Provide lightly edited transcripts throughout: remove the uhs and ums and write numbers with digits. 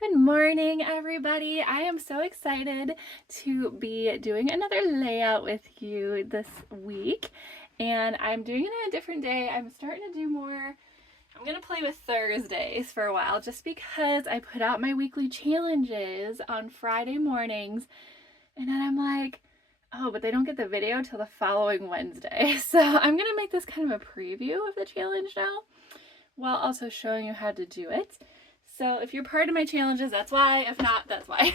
Good morning, everybody. I am so excited to be doing another layout with you this week. And I'm doing it on a different day. I'm starting to do more. I'm going to play with Thursdays for a while just because I put out my weekly challenges on Friday mornings. And then I'm like, oh, but they don't get the video till the following Wednesday. So I'm going to make this kind of a preview of the challenge now, while also showing you how to do it. So if you're part of my challenges, that's why. If not, that's why.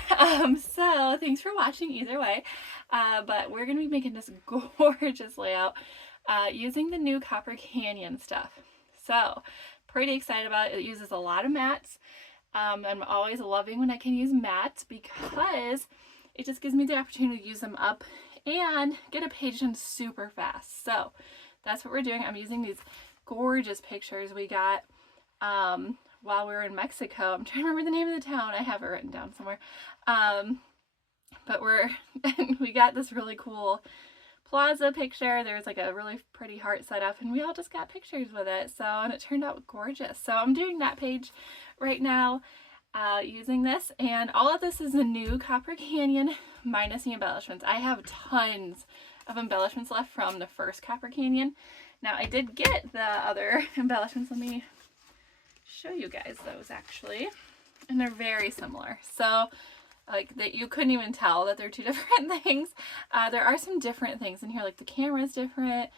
So thanks for watching either way. But we're going to be making this gorgeous layout using the new Copper Canyon stuff. So pretty excited about it. It uses a lot of mats. I'm always loving when I can use mats because it just gives me the opportunity to use them up and get a page done super fast. So that's what we're doing. I'm using these gorgeous pictures we got while we were in Mexico. I'm trying to remember the name of the town. I have it written down somewhere. But we got this really cool plaza picture. There's like a really pretty heart set up and we all just got pictures with it. And it turned out gorgeous. So I'm doing that page right now using this, and all of this is the new Copper Canyon minus the embellishments. I have tons of embellishments left from the first Copper Canyon. Now I did get the other embellishments. Let me show you guys those actually. And they're very similar. So like that you couldn't even tell that they're two different things. There are some different things in here, like the camera's different.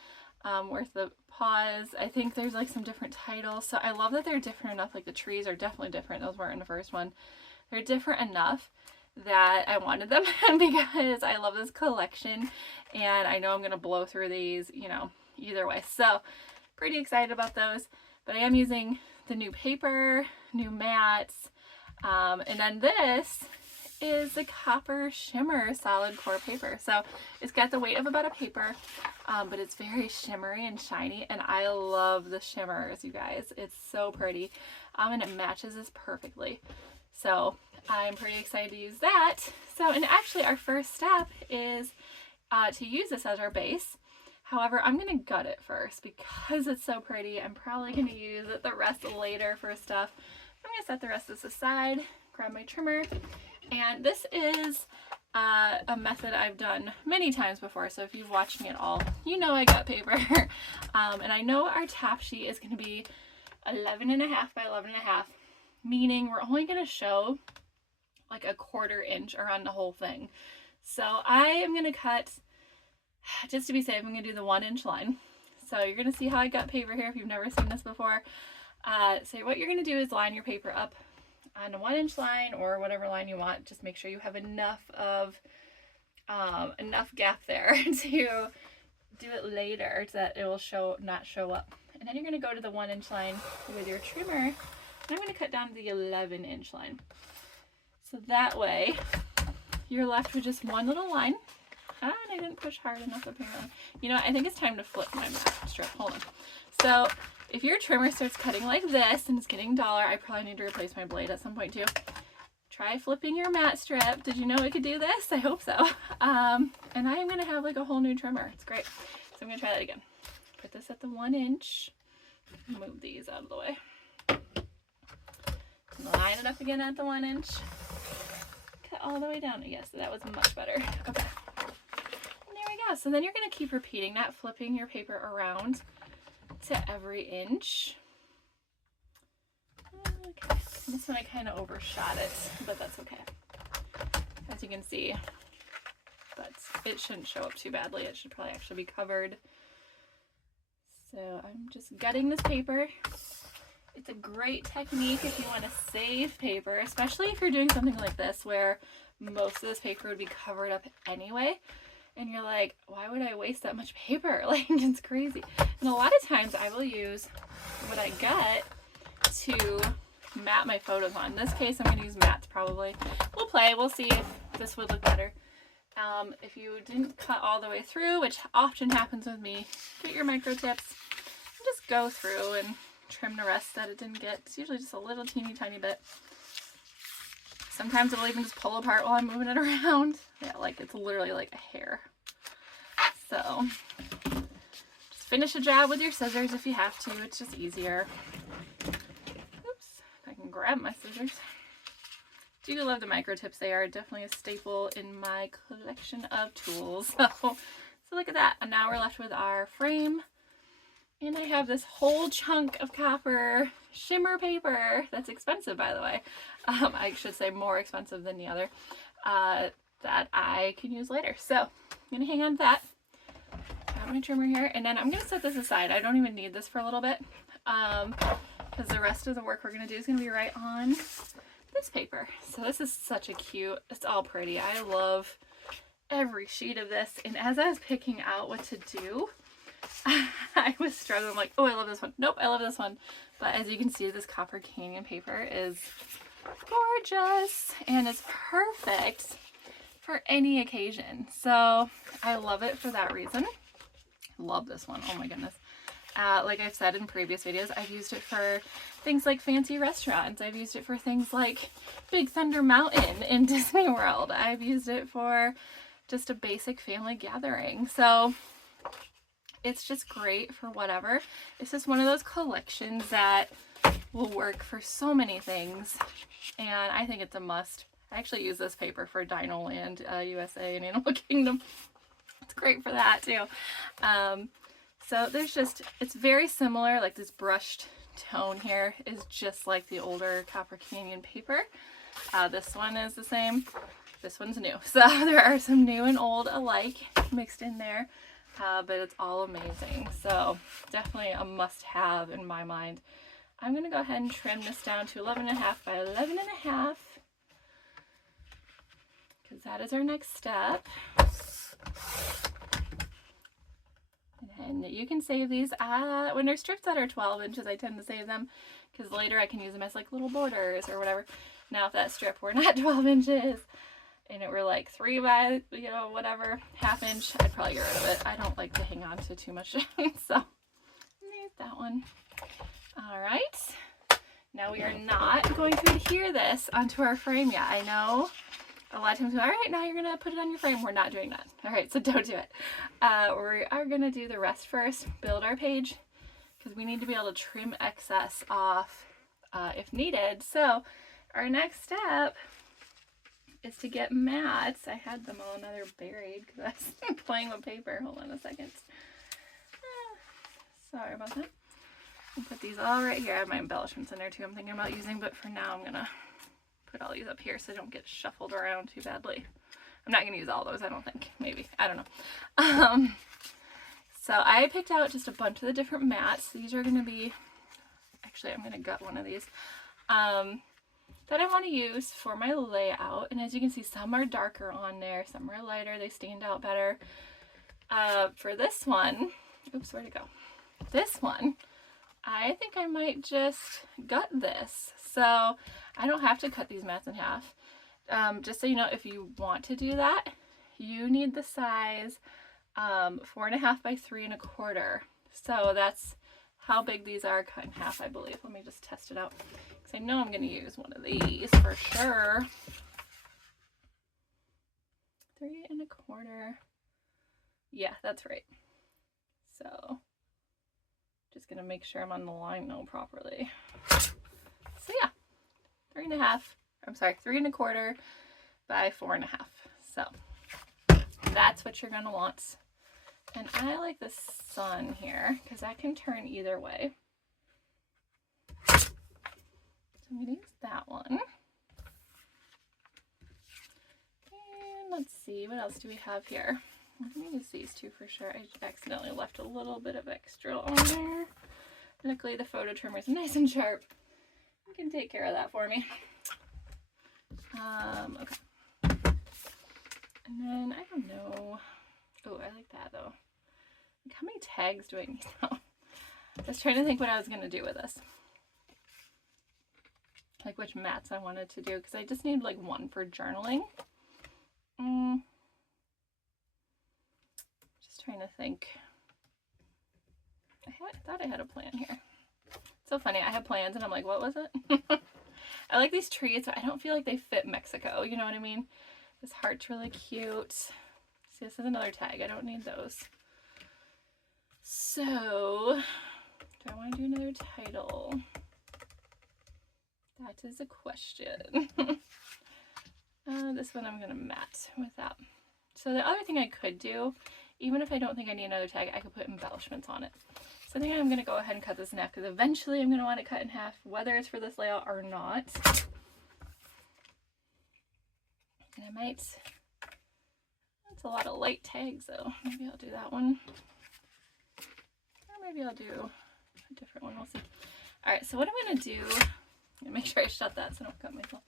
Where's the pause? I think there's like some different titles. So I love that they're different enough. Like the trees are definitely different. Those weren't in the first one. They're different enough that I wanted them because I love this collection and I know I'm going to blow through these, you know, either way. So pretty excited about those, but I am using the new paper, new mats, and then this is the Copper Shimmer solid core paper. So it's got the weight of about a paper, but it's very shimmery and shiny, and I love the shimmers, you guys. It's so pretty, and it matches this perfectly. So I'm pretty excited to use that. So, and actually our first step is to use this as our base. However, I'm going to gut it first because it's so pretty. I'm probably going to use it the rest later for stuff. I'm going to set the rest of this aside, grab my trimmer, and this is a method I've done many times before. So if you've watched me at all, you know I got paper. And I know our top sheet is going to be 11.5 by 11.5, meaning we're only going to show like a 1/4 inch around the whole thing. So I am going to cut, just to be safe, I'm going to do the 1-inch line. So you're going to see how I got paper here if you've never seen this before. So what you're going to do is line your paper up on a 1-inch line or whatever line you want. Just make sure you have enough gap there to do it later so that it will not show up. And then you're going to go to the 1-inch line with your trimmer, and I'm going to cut down to the 11-inch line. So that way you're left with just one little line. And I didn't push hard enough apparently. You know, I think it's time to flip my mat strip. Hold on. So if your trimmer starts cutting like this and it's getting duller, I probably need to replace my blade at some point too. Try flipping your mat strip. Did you know it could do this? I hope so. And I am going to have like a whole new trimmer. It's great. So I'm going to try that again. Put this at the 1 inch. Move these out of the way. Line it up again at the 1 inch. Cut all the way down. Yes, that was much better. Okay. So then you're going to keep repeating that, flipping your paper around to every inch. Okay, this one I kind of overshot it, but that's okay. As you can see, but it shouldn't show up too badly. It should probably actually be covered. So I'm just gutting this paper. It's a great technique if you want to save paper, especially if you're doing something like this where most of this paper would be covered up anyway. And you're like, why would I waste that much paper? Like, it's crazy. And a lot of times I will use what I gut to mat my photos on. In this case, I'm going to use mats probably. We'll see if this would look better. If you didn't cut all the way through, which often happens with me, get your micro tips and just go through and trim the rest that it didn't get. It's usually just a little teeny tiny bit. Sometimes it'll even just pull apart while I'm moving it around. Yeah, like it's literally like a hair. So just finish a job with your scissors if you have to. It's just easier. Oops, if I can grab my scissors. do love the micro tips. They are definitely a staple in my collection of tools. So look at that. And now we're left with our frame. And I have this whole chunk of copper shimmer paper. That's expensive, by the way. I should say more expensive than the other. That I can use later. So I'm going to hang on to that. Got my trimmer here. And then I'm going to set this aside. I don't even need this for a little bit. Because the rest of the work we're going to do is going to be right on this paper. So this is such a cute, it's all pretty. I love every sheet of this. And as I was picking out what to do, I was struggling. I'm like, oh, I love this one. Nope, I love this one. But as you can see, this Copper Canyon paper is gorgeous. And it's perfect for any occasion. So I love it for that reason. Love this one. Oh my goodness. Like I've said in previous videos, I've used it for things like fancy restaurants. I've used it for things like Big Thunder Mountain in Disney World. I've used it for just a basic family gathering. So it's just great for whatever. It's just one of those collections that will work for so many things. And I think it's a must. I actually use this paper for Dino Land, USA and Animal Kingdom. It's great for that too. So there's just, it's very similar, like this brushed tone here is just like the older Copper Canyon paper. This one is the same. This one's new. So there are some new and old alike mixed in there, but it's all amazing. So definitely a must-have in my mind. I'm going to go ahead and trim this down to 11.5 by 11.5 because that is our next step. And you can save these when they're strips that are 12 inches. I tend to save them because later I can use them as like little borders or whatever. Now if that strip were not 12 inches and it were like 3 by, you know, whatever, ½ inch, I'd probably get rid of it. I don't like to hang on to too much. So there's that one. All right. Now we are not going to adhere this onto our frame yet. I know a lot of times, all right, now you're going to put it on your frame. We're not doing that. All right, so don't do it. We are going to do the rest first, build our page, because we need to be able to trim excess off if needed. So our next step is to get mats. I had them all, now they're buried because I was playing with paper. Hold on a second. Sorry about that. I'll put these all right here. I have my embellishments in there too I'm thinking about using, but for now I'm going to put all these up here so they don't get shuffled around too badly. I'm not going to use all those, I don't think. Maybe. I don't know. So I picked out just a bunch of the different mats. These are going to be, actually I'm going to gut one of these, that I want to use for my layout. And as you can see, some are darker on there, some are lighter. They stand out better. For this one, oops, where'd it go? This one, I think I might just gut this. So I don't have to cut these mats in half. Just so you know, if you want to do that, you need the size 4.5 by 3.25. So that's how big these are cut in half, I believe. Let me just test it out, because I know I'm going to use one of these for sure. 3.25. Yeah, that's right. So just going to make sure I'm on the line now properly. So yeah, 3.25 by 4.5. So that's what you're going to want. And I like the sun here because I can turn either way. So I'm going to use that one. And let's see, what else do we have here? I'm going to use these two for sure. I accidentally left a little bit of extra on there. Luckily the photo trimmer is nice and sharp. You can take care of that for me. Okay. And then, I don't know. Oh, I like that though. Like, how many tags do I need now? I was trying to think what I was going to do with this. Like which mats I wanted to do, because I just need like one for journaling. Just trying to think. I thought I had a plan here. It's so funny. I have plans and I'm like, what was it? I like these trees, but I don't feel like they fit Mexico. You know what I mean? This heart's really cute. See, this is another tag. I don't need those. So, do I want to do another title? That is a question. this one I'm going to mat with that. So the other thing I could do, even if I don't think I need another tag, I could put embellishments on it. So I think I'm going to go ahead and cut this in half because eventually I'm going to want it cut in half, whether it's for this layout or not. And I might, that's a lot of light tags though. Maybe I'll do that one. Or maybe I'll do a different one, we'll see. Alright, so what I'm going to do, make sure I shut that so I don't cut myself.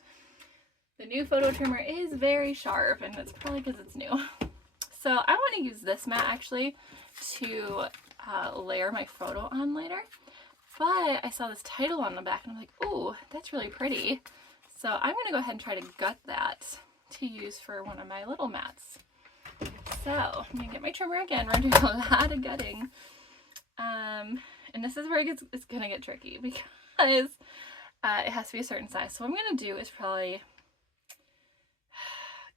The new photo trimmer is very sharp, and it's probably because it's new. So I want to use this mat actually to layer my photo on later. But I saw this title on the back and I'm like, ooh, that's really pretty. So I'm going to go ahead and try to gut that to use for one of my little mats. So I'm going to get my trimmer again. We're doing a lot of gutting. And this is where it's going to get tricky because it has to be a certain size. So what I'm going to do is probably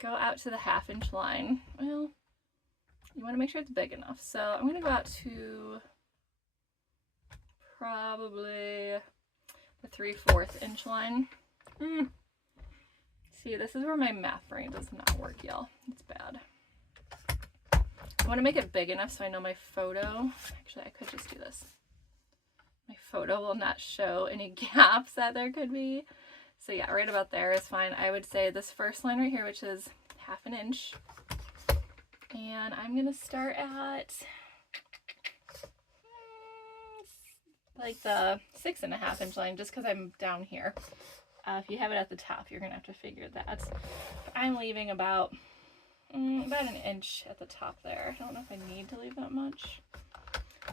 go out to the 1/2 inch line. Well, you want to make sure it's big enough. So I'm going to go out to probably the 3/4 inch line. See, this is where my math brain does not work, y'all. It's bad. I want to make it big enough so I know my photo. Actually, I could just do this. My photo will not show any gaps that there could be. So yeah, right about there is fine. I would say this first line right here, which is 1/2 inch. And I'm going to start at like the 6.5 inch line just because I'm down here. If you have it at the top, you're going to have to figure that. I'm leaving about an inch at the top there. I don't know if I need to leave that much.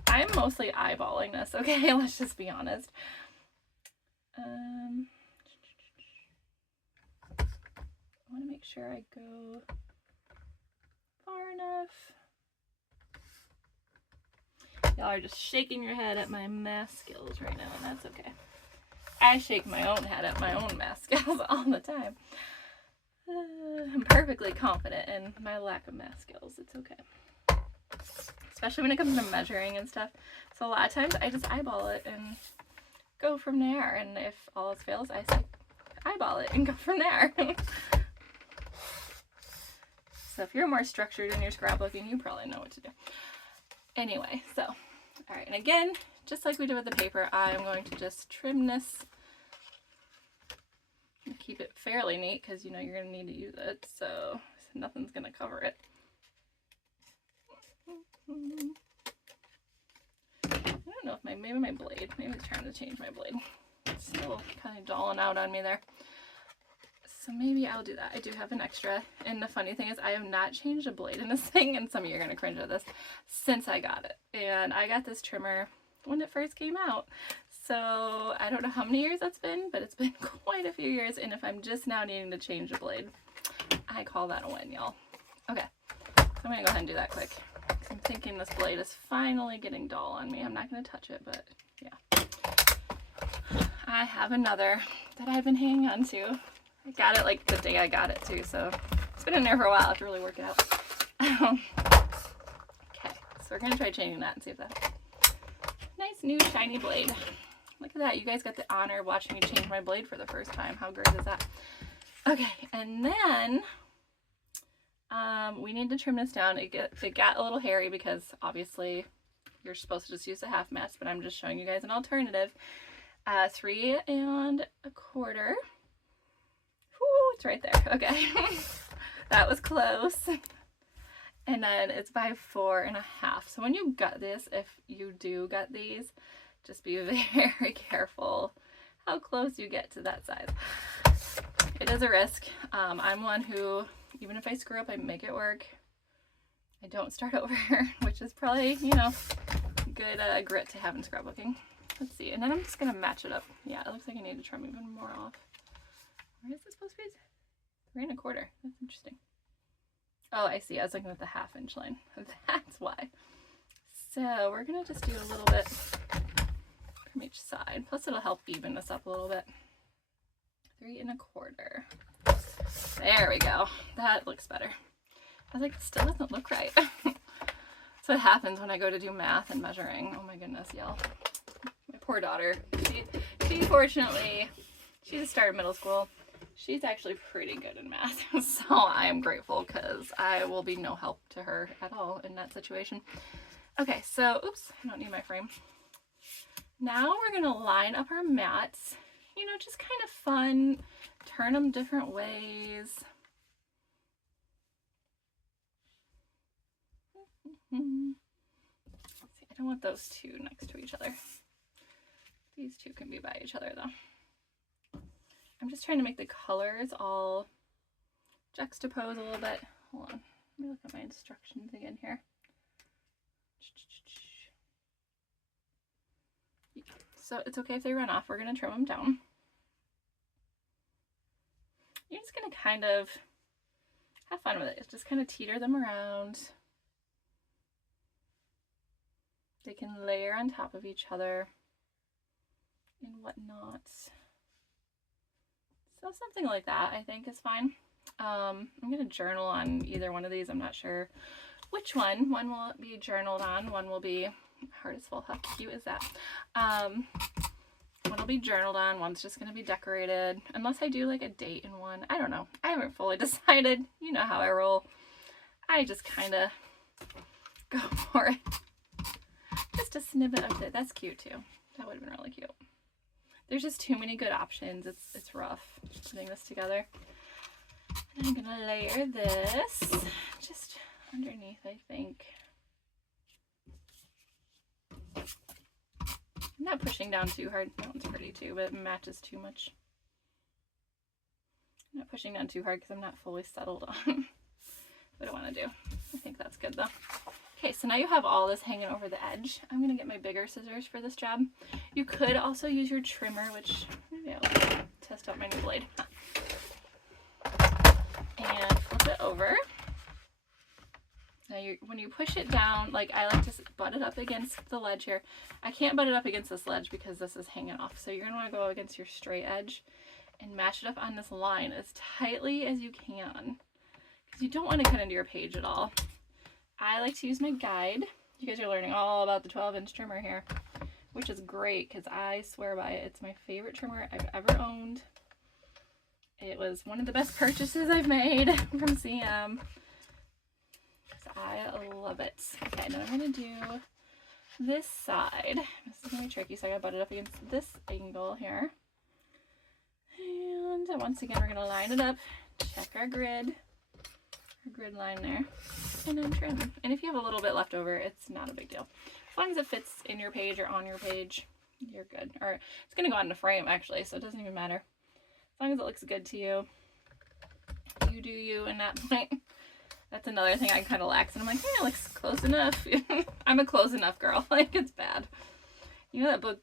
I'm mostly eyeballing this, okay? Let's just be honest. I want to make sure I go far enough. Y'all are just shaking your head at my math skills right now, and that's okay. I shake my own head at my own math skills all the time. I'm perfectly confident in my lack of math skills. It's okay. Especially when it comes to measuring and stuff. So a lot of times I just eyeball it and go from there. And if all else fails, I say eyeball it and go from there. So if you're more structured in your scrapbooking, you probably know what to do. Anyway, so, all right. And again, just like we did with the paper, I'm going to just trim this and keep it fairly neat because you know you're going to need to use it. So nothing's going to cover it. I don't know if maybe my blade, maybe it's trying to change my blade. It's still kind of dulling out on me there. So maybe I'll do that. I do have an extra. And the funny thing is I have not changed a blade in this thing, and some of you are going to cringe at this, since I got it. And I got this trimmer when it first came out. So I don't know how many years that's been, but it's been quite a few years. And if I'm just now needing to change a blade, I call that a win, y'all. Okay, so I'm going to go ahead and do that quick. I'm thinking this blade is finally getting dull on me. I'm not going to touch it, but yeah. I have another that I've been hanging on to. I got it like the day I got it too, so it's been in there for a while. I have to really work it out. Okay, so we're going to try changing that and see if that... Nice new shiny blade. Look at that. You guys got the honor of watching me change my blade for the first time. How great is that? Okay, and then we need to trim this down. It got a little hairy because obviously you're supposed to just use the 1/2 mats, but I'm just showing you guys an alternative. 3 1/4. Whoo, it's right there. Okay. That was close. And then it's by 4 1/2. So when you gut this, if you do gut these, just be very careful how close you get to that size. It is a risk. I'm one who, even if I screw up, I make it work. I don't start over, which is probably, you know, good grit to have in scrapbooking. Let's see. And then I'm just going to match it up. Yeah, it looks like I need to trim even more off. Where is this supposed to be? 3 1/4. That's interesting. Oh, I see. I was looking at the 1/2 inch line. That's why. So we're going to just do a little bit from each side. Plus it'll help even this up a little bit. 3 1/4. There we go. That looks better. I was like, it still doesn't look right. That's what happens when I go to do math and measuring. Oh my goodness, y'all. My poor daughter. She fortunately, she just started middle school. She's actually pretty good in math, so I am grateful because I will be no help to her at all in that situation. Okay, so, oops, I don't need my frame. Now we're gonna line up our mats, you know, just kind of fun, turn them different ways. Let's see, I don't want those two next to each other. These two can be by each other though. I'm just trying to make the colors all juxtapose a little bit. Hold on, let me look at my instructions again here. So it's okay if they run off. We're going to trim them down. You're just going to kind of have fun with it. Just kind of teeter them around. They can layer on top of each other and whatnot. So something like that I think is fine. I'm going to journal on either one of these. I'm not sure which one. One will be journaled on. One will be, heart is full. How cute is that? One will be journaled on. One's just going to be decorated. Unless I do like a date in one. I don't know. I haven't fully decided. You know how I roll. I just kind of go for it. Just a snippet of it. That's cute too. That would have been really cute. There's just too many good options. It's rough putting this together. And I'm going to layer this just underneath, I think. I'm not pushing down too hard. That one's pretty too, but it matches too much. I'm not pushing down too hard because I'm not fully settled on what I want to do. I think that's good though. Okay, so now you have all this hanging over the edge. I'm going to get my bigger scissors for this job. You could also use your trimmer, which maybe I'll test out my new blade. And flip it over. Now when you push it down, like I like to butt it up against the ledge here. I can't butt it up against this ledge because this is hanging off. So you're going to want to go against your straight edge and match it up on this line as tightly as you can. Because you don't want to cut into your page at all. I like to use my guide. You guys are learning all about the 12-inch trimmer here, which is great because I swear by it. It's my favorite trimmer I've ever owned. It was one of the best purchases I've made from CM. I love it. Okay, now I'm going to do this side. This is going to be tricky, so I got to butt it up against this angle here. And once again, we're going to line it up, check our grid line there, and then trim. And if you have a little bit left over, it's not a big deal. As long as it fits in your page or on your page, you're good. Or it's going to go on the frame, actually, so it doesn't even matter. As long as it looks good to you, you do you in that point. That's another thing I kind of lax, and I'm like, it looks close enough. I'm a close enough girl. Like, it's bad. You know that book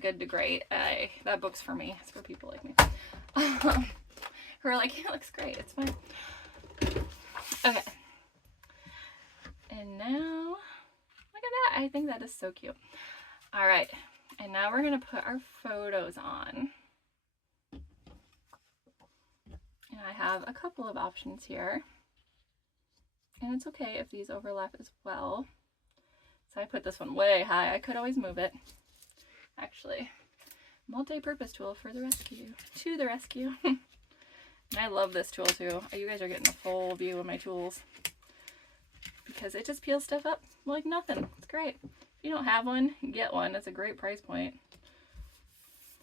Good to Great? That book's for me. It's for people like me. Who are like, it looks great. It's fine. Okay. And now, look at that. I think that is so cute. All right. And now we're going to put our photos on. And I have a couple of options here. And it's okay if these overlap as well. So I put this one way high. I could always move it. Actually, multi-purpose tool for the rescue. To the rescue. And I love this tool too. You guys are getting a full view of my tools. Because it just peels stuff up like nothing. It's great. If you don't have one, get one. It's a great price point.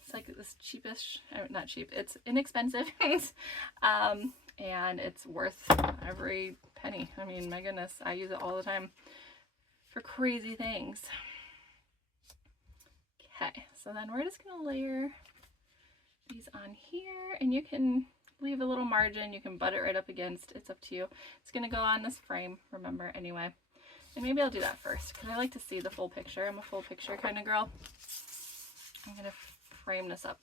It's like this cheapish, not cheap, it's inexpensive. And it's worth every penny. I mean, my goodness, I use it all the time for crazy things. Okay, so then we're just gonna layer these on here, and you can leave a little margin. You can butt it right up against. It's up to you. It's gonna go on this frame, remember, anyway. And maybe I'll do that first because I like to see the full picture. I'm a full picture kind of girl. I'm gonna frame this up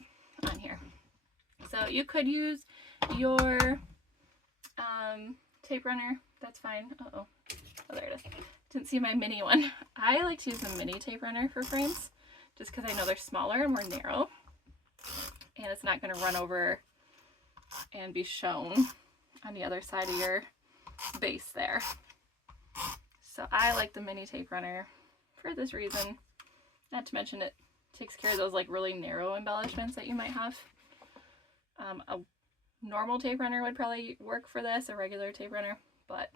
on here. So you could use your tape runner. That's fine. Oh, there it is. Didn't see my mini one. I like to use the mini tape runner for frames just because I know they're smaller and more narrow. And it's not going to run over and be shown on the other side of your base there. So I like the mini tape runner for this reason. Not to mention it takes care of those like really narrow embellishments that you might have. A normal tape runner would probably work for this, a regular tape runner, but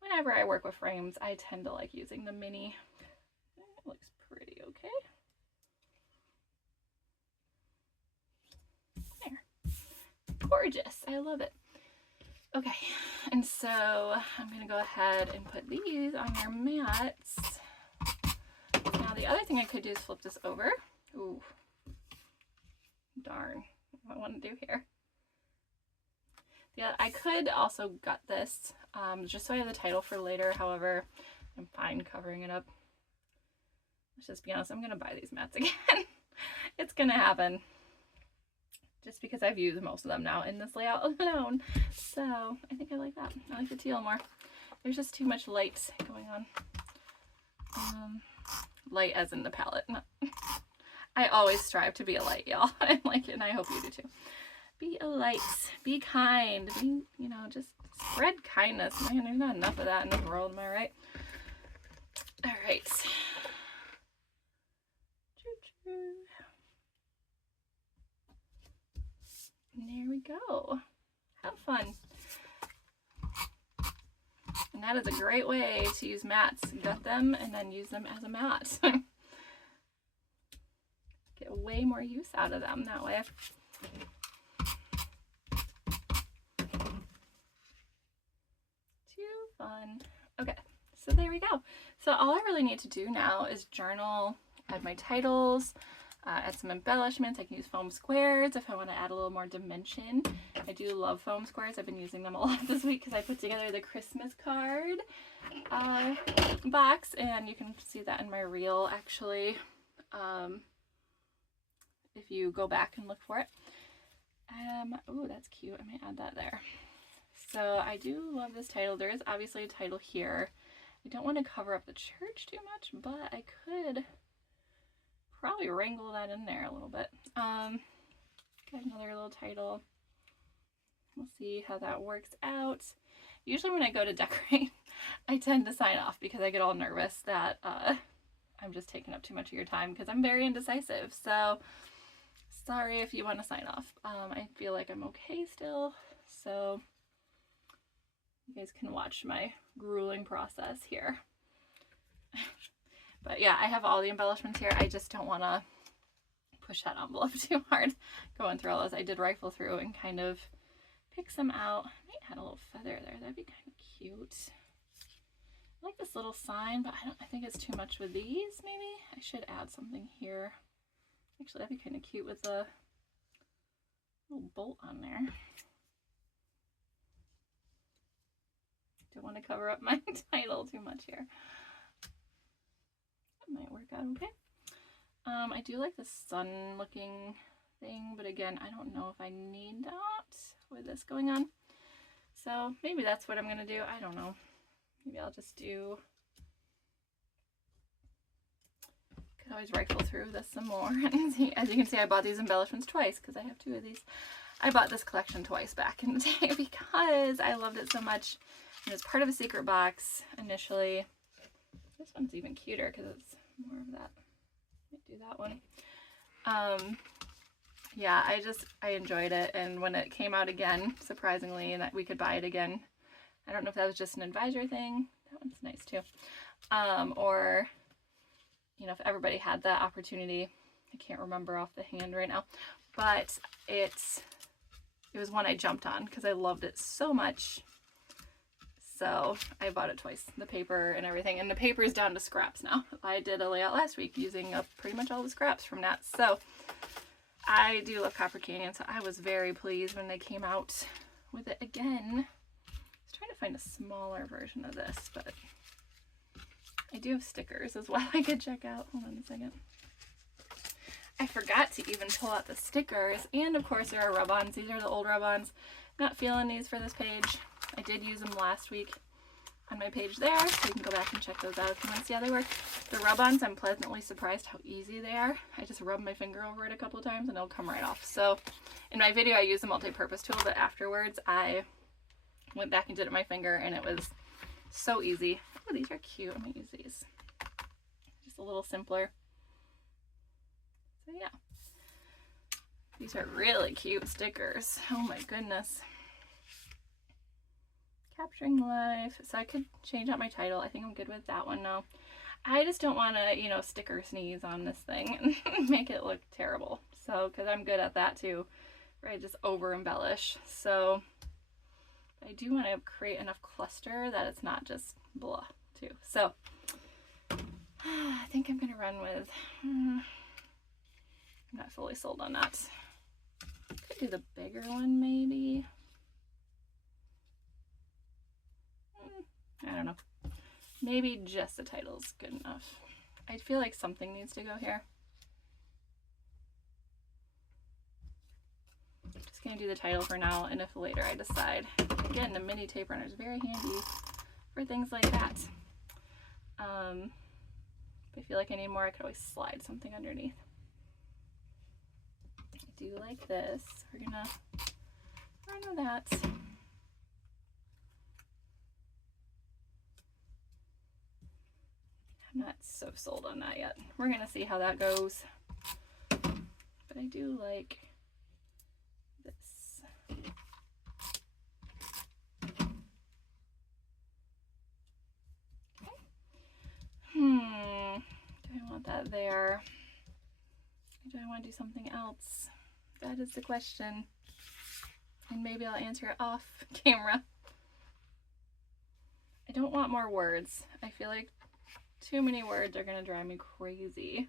whenever I work with frames, I tend to like using the mini. It looks pretty okay. There. Gorgeous. I love it. Okay, and so I'm going to go ahead and put these on your mats. Now the other thing I could do is flip this over. Ooh, darn, what I want to do here. Yeah, I could also gut this, just so I have the title for later. However, I'm fine covering it up. Let's just be honest, I'm going to buy these mats again. It's going to happen. Just because I've used most of them now in this layout alone. So I think I like that. I like the teal more. There's just too much light going on. Light as in the palette. I always strive to be a light, y'all. I like it, and I hope you do too. Be a light. Be kind. Be, you know, just spread kindness. Man, there's not enough of that in this world, am I right? All right. And there we go. Have fun. And that is a great way to use mats. Gut them and then use them as a mat. Get way more use out of them that way. Too fun. Okay, so there we go. So all I really need to do now is journal, add my titles, add some embellishments. I can use foam squares if I want to add a little more dimension. I do love foam squares. I've been using them a lot this week because I put together the Christmas card box, and you can see that in my reel actually, if you go back and look for it. Oh, that's cute. I might add that there. So I do love this title. There is obviously a title here. I don't want to cover up the church too much, but I could probably wrangle that in there a little bit. Got another little title. We'll see how that works out. Usually when I go to decorate, I tend to sign off because I get all nervous that I'm just taking up too much of your time because I'm very indecisive. So sorry if you want to sign off. I feel like I'm okay still. So you guys can watch my grueling process here. But yeah, I have all the embellishments here. I just don't want to push that envelope too hard going through all those. I did rifle through and kind of pick some out. I might add a little feather there. That'd be kind of cute. I like this little sign, but I think it's too much with these, maybe. I should add something here. Actually, that'd be kind of cute with a little bolt on there. Don't want to cover up my title too much here. That might work out okay. I do like the sun looking thing, but again, I don't know if I need that with this going on. So maybe that's what I'm going to do. I don't know. Maybe I'll just do, could always rifle through this some more. And see, as you can see, I bought these embellishments twice because I have two of these. I bought this collection twice back in the day because I loved it so much. And it's part of a secret box initially. This one's even cuter because it's more of that. Might do that one. Yeah, I enjoyed it, and when it came out again, surprisingly, and that we could buy it again, I don't know if that was just an advisor thing. That one's nice too. Or, you know, if everybody had that opportunity. I can't remember off the hand right now, but it was one I jumped on because I loved it so much. So I bought it twice, the paper and everything, and the paper is down to scraps now. I did a layout last week using up pretty much all the scraps from that. So I do love Copper Canyon, so I was very pleased when they came out with it again. I was trying to find a smaller version of this, but I do have stickers as well I could check out. Hold on a second. I forgot to even pull out the stickers, and of course there are rub-ons. These are the old rub-ons. Not feeling these for this page. I did use them last week on my page there, so you can go back and check those out if you want to see how they work. The rub-ons, I'm pleasantly surprised how easy they are. I just rub my finger over it a couple of times and it'll come right off. So in my video I used a multi-purpose tool, but afterwards I went back and did it with my finger and it was so easy. Oh, these are cute. I'm going to use these. Just a little simpler. So yeah. These are really cute stickers. Oh my goodness. Capturing life. So I could change out my title. I think I'm good with that one now. I just don't want to, you know, sticker sneeze on this thing and make it look terrible. So, because I'm good at that too, where I just over embellish. So I do want to create enough cluster that it's not just blah too. So I think I'm going to run with, I'm not fully sold on that. Could do the bigger one maybe. I don't know. Maybe just the title's good enough. I feel like something needs to go here. Just gonna do the title for now, and if later I decide. Again, the mini tape runner is very handy for things like that. If I feel like I need more, I could always slide something underneath. I do like this. We're gonna run with that. I'm not so sold on that yet. We're gonna see how that goes. But I do like this. Okay. Do I want that there? Or do I want to do something else? That is the question. And maybe I'll answer it off camera. I don't want more words. I feel like too many words are gonna drive me crazy.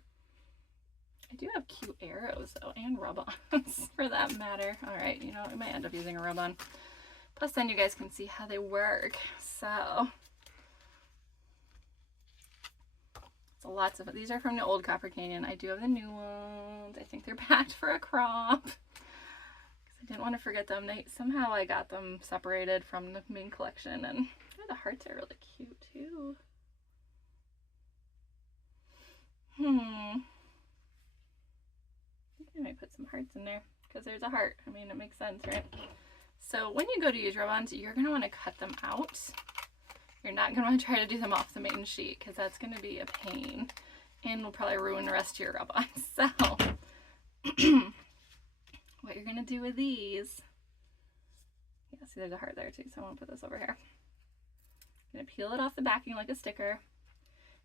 I do have cute arrows though, and rub-ons for that matter. All right, you know, I might end up using a rub-on. Plus then you guys can see how they work. So lots of it. These are from the old Copper Canyon. I do have the new ones. I think they're packed for a crop because I didn't want to forget them. Somehow I got them separated from the main collection, and the hearts are really cute too. I think I might put some hearts in there because there's a heart. I mean, it makes sense, right? So when you go to use rub-ons, you're going to want to cut them out. You're not going to want to try to do them off the main sheet because that's going to be a pain and will probably ruin the rest of your rub-ons. So what you're going to do with these, yeah, see there's a heart there too, so I want to put this over here. I'm going to peel it off the backing like a sticker.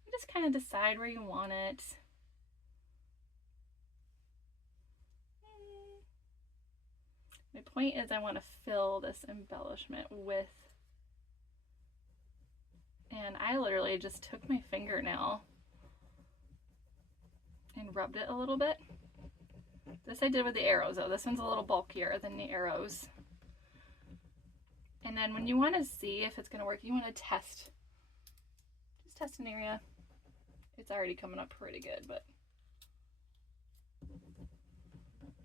You just kind of decide where you want it. My point is I want to fill this embellishment with, and I literally just took my fingernail and rubbed it a little bit. This I did with the arrows though. This one's a little bulkier than the arrows. And then when you want to see if it's going to work, you want to test. Just test an area. It's already coming up pretty good, but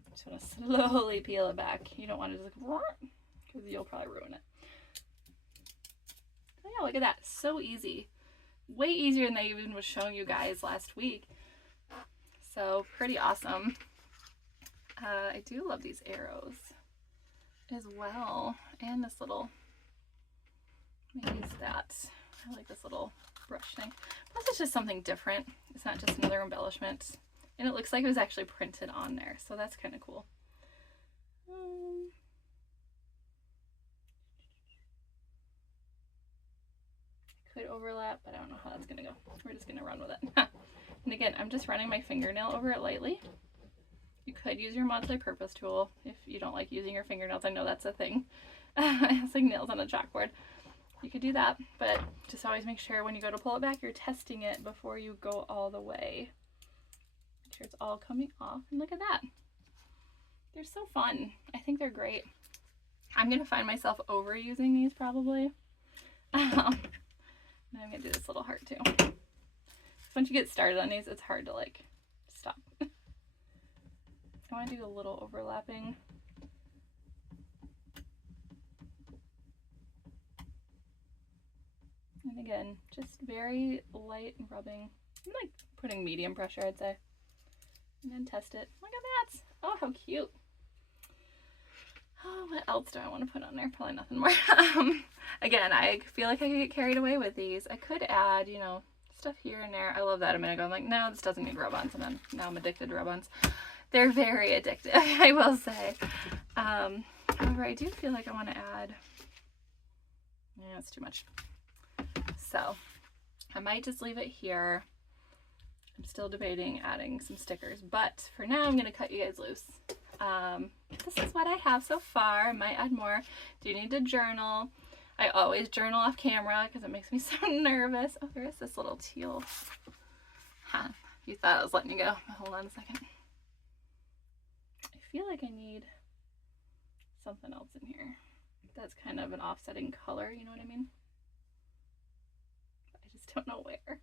just want to slowly peel it back. You don't want to just because you'll probably ruin it. So yeah, look at that. So easy. Way easier than I even was showing you guys last week. So pretty awesome. I do love these arrows as well. And this little, let me use that. I like this little brush thing. Plus it's just something different. It's not just another embellishment. And it looks like it was actually printed on there. So that's kind of cool. Could overlap, but I don't know how that's going to go. We're just going to run with it. And again, I'm just running my fingernail over it lightly. You could use your multi-purpose tool if you don't like using your fingernails. I know that's a thing. It's like nails on a chalkboard. You could do that, but just always make sure when you go to pull it back, you're testing it before you go all the way. Make sure it's all coming off. And look at that. They're so fun. I think they're great. I'm going to find myself overusing these probably. And I'm going to do this little heart too. Once you get started on these, it's hard to like stop. I want to do a little overlapping. And again, just very light rubbing. I'm like putting medium pressure, I'd say. And then test it. Look at that. Oh, how cute. Oh, what else do I want to put on there? Probably nothing more. Again, I feel like I could get carried away with these. I could add, you know, stuff here and there. I love that a minute ago. I'm like, no, this doesn't need rub-ons. And then now I'm addicted to rub-ons. They're very addictive, I will say. However, I do feel like I want to add, yeah, it's too much. So I might just leave it here. I'm still debating adding some stickers, but for now I'm going to cut you guys loose. This is what I have so far. I might add more. Do need to journal. I always journal off camera because it makes me so nervous. Oh, there is this little teal. Huh. You thought I was letting you go. Hold on a second. I feel like I need something else in here. That's kind of an offsetting color, you know what I mean? I just don't know where. Kind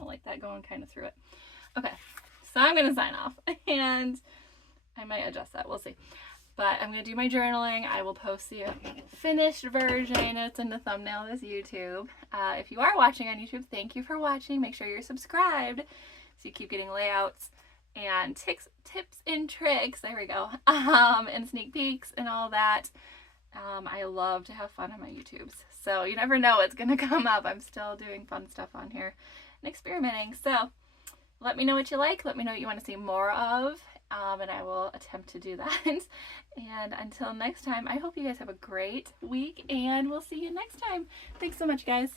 of like that going kind of through it. Okay, so I'm gonna sign off and I might adjust that, we'll see. But I'm gonna do my journaling. I will post the finished version. I know it's in the thumbnail of this YouTube. If you are watching on YouTube, thank you for watching. Make sure you're subscribed so you keep getting layouts and tips and tricks, there we go, and sneak peeks and all that. I love to have fun on my YouTubes, so you never know what's gonna come up. I'm still doing fun stuff on here and experimenting, so let me know what you like, let me know what you want to see more of, and I will attempt to do that. And until next time, I hope you guys have a great week, and we'll see you next time. Thanks so much, guys.